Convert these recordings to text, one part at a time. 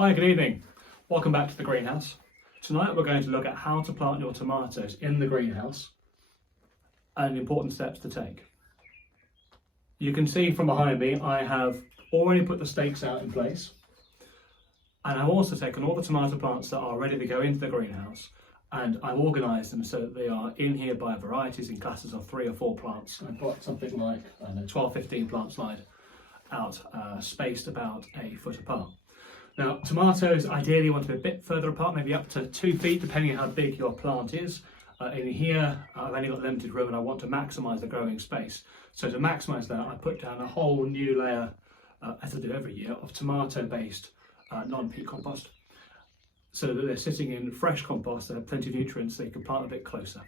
Hi, good evening. Welcome back to the greenhouse. Tonight we're going to look at how to plant your tomatoes in the greenhouse and important steps to take. You can see from behind me I have already put the stakes out in place, and I've also taken all the tomato plants that are ready to go into the greenhouse and I've organised them so that they are in here by varieties in classes of 3 or 4 plants. I've got something like 12-15 plants lined out, spaced about a foot apart. Now, tomatoes ideally you want to be a bit further apart, maybe up to 2 feet, depending on how big your plant is. In here, I've only got limited room and I want to maximise the growing space. So to maximise that, I put down a whole new layer, as I do every year, of tomato-based non-peat compost, so that they're sitting in fresh compost, they have plenty of nutrients, so you can plant a bit closer.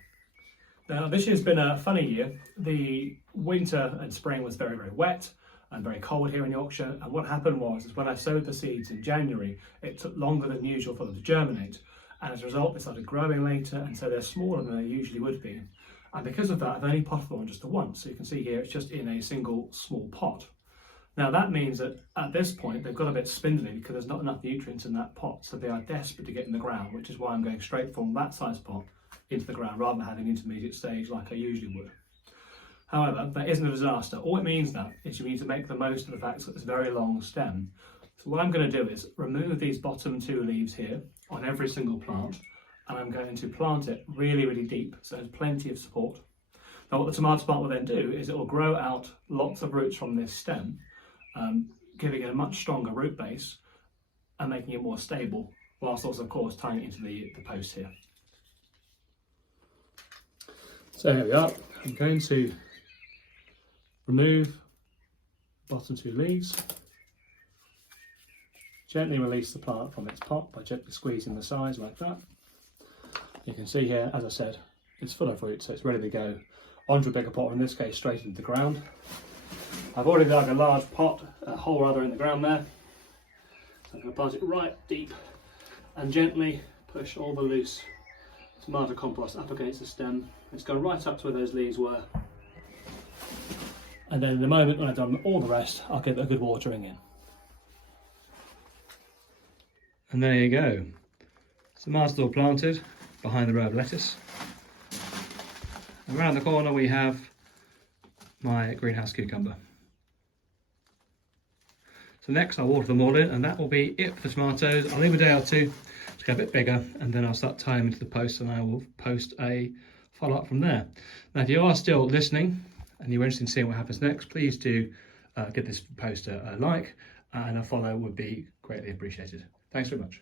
Now, this year's been a funny year. The winter and spring was very, very wet and very cold here in Yorkshire, and what happened was when I sowed the seeds in January, it took longer than usual for them to germinate, and as a result they started growing later, and so they're smaller than they usually would be. And because of that, I've only potted them just the once, so you can see here it's just in a single small pot. Now that means that at this point they've got a bit spindly because there's not enough nutrients in that pot, so they are desperate to get in the ground, which is why I'm going straight from that size pot into the ground rather than having an intermediate stage like I usually would. However, that isn't a disaster. All it means now is you need to make the most of the fact that it's a very long stem. So what I'm going to do is remove these bottom 2 leaves here on every single plant, and I'm going to plant it really, really deep so there's plenty of support. Now what the tomato plant will then do is it will grow out lots of roots from this stem, giving it a much stronger root base and making it more stable, whilst also of course tying it into the post here. So here we are. I'm going to remove bottom 2 leaves, gently release the plant from its pot by gently squeezing the sides like that. You can see here, as I said, it's full of roots, so it's ready to go onto a bigger pot, or in this case straight into the ground. I've already dug a large pot, a hole rather, in the ground there, so I'm going to plant it right deep and gently push all the loose tomato compost up against the stem. It's going right up to where those leaves were. And then in a moment when I've done all the rest, I'll give it a good watering in. And there you go. Tomatoes all planted behind the row of lettuce. And around the corner we have my greenhouse cucumber. So next I'll water them all in, and that will be it for the tomatoes. I'll leave a day or two to get a bit bigger, and then I'll start tying them into the post, and I will post a follow-up from there. Now if you are still listening and you're interested in seeing what happens next, please do give this post a like, and a follow would be greatly appreciated. Thanks very much.